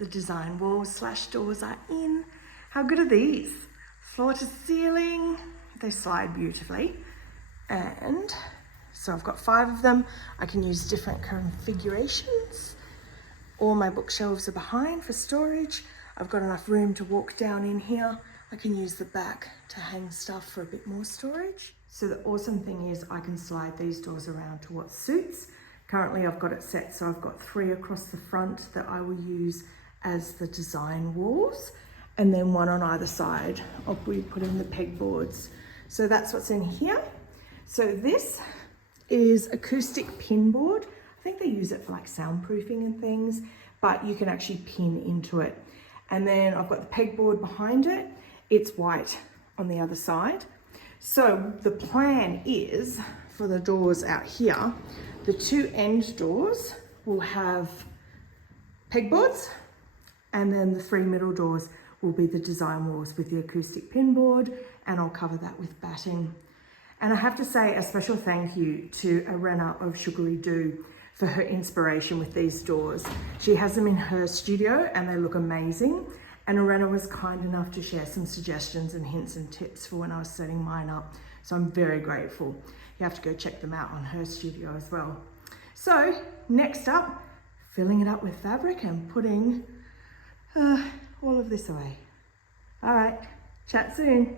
The design walls slash doors are in. How good are these? Floor to ceiling. They slide beautifully. And so I've got 5 of them. I can use different configurations. All my bookshelves are behind for storage. I've got enough room to walk down in here. I can use the back to hang stuff for a bit more storage. So the awesome thing is I can slide these doors around to what suits. Currently I've got it set so I've got 3 across the front that I will use as the design walls, and then 1 on either side. I'll be putting the pegboards. So that's what's in here. So this is acoustic pin board. I think they use it for like soundproofing and things, but you can actually pin into it. And then I've got the pegboard behind it. It's white on the other side. So the plan is for the doors out here, the 2 end doors will have pegboards, and then the 3 middle doors will be the design walls with the acoustic pin board, and I'll cover that with batting. And I have to say a special thank you to Irene of Sugaridoo for her inspiration with these doors. She has them in her studio and they look amazing. And Irene was kind enough to share some suggestions and hints and tips for when I was setting mine up. So I'm very grateful. You have to go check them out on her studio as well. So next up, filling it up with fabric and putting all of this away. All right, chat soon.